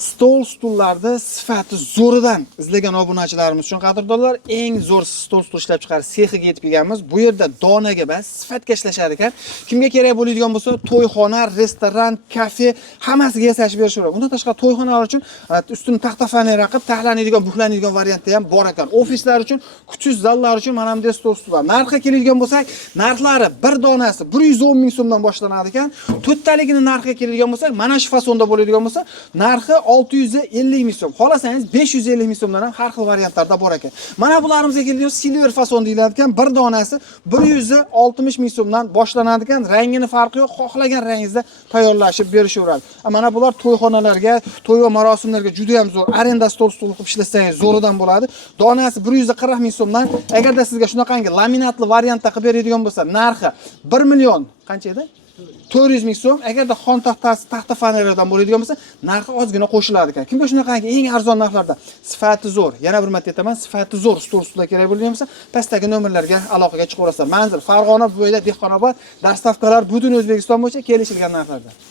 stullarda sifati zo'ridan izlagan obunachilarimiz uchun qadrdonlar, eng zo'r stul ishlab chiqarish sexiga yetib kelganmiz. Bu yerda donaga bas, sifatga ishlashar ekan. Kimga kerak bo'ladigan bo'lsa, to'yxona, restoran, kafe hammasiga yasash berishaveradi. Undan tashqari to'yxonalar uchun ustini taxta fanera qilib taxlanadigan, buxlanadigan variantda ham bor ekan. Ofislar uchun, kuchsiz zallar uchun mana bunday stul bor. Narxga keladigan bo'lsak, narxlari bir donasi 110 ming so'mdan boshlanadi ekan. To'rttaligini narxga keladigan bo'lsak, mana shu fasonda bo'ladigan bo'lsa, narxi 650 ming so'm. Xolasangiz 550 ming so'mdan ham har xil variantlarda bor ekan. Mana bularimizga keladigan silver fason deyiladi ekan. Bir donasi 160 ming so'mdan boshlanadi ekan. Rangini farqi yo'q, xohlagan rangingizda tayyorlashib berishaveradi. Mana bular to'yxonalarga, to'y va marosimlarga juda ham zo'r. Arenda stul qilib ishlasangiz zo'ridan bo'ladi. Donasi 140 ming so'mdan. Agarda sizga shunaqangi laminatli variantda qilib beradigan bo'lsa, narxi 1 million qancha edi? 400 ming so'm. Agarda xon taxtasi, taxta faneradan bo'ladigan bo'lsa, narxi ozgina qo'shiladi ekan. Kimga shunaqangi eng arzon narxlarda sifati zo'r, yana bir marta aytaman, sifati zo'r stul kerak bo'lgan bo'lsa, pastdagi nomerlarga aloqaga chiqaverasizlar. Manzil Farg'ona bo'yida Dehqonobod, dastavkalar butun O'zbekiston bo'yicha kelishilgan narxlarda.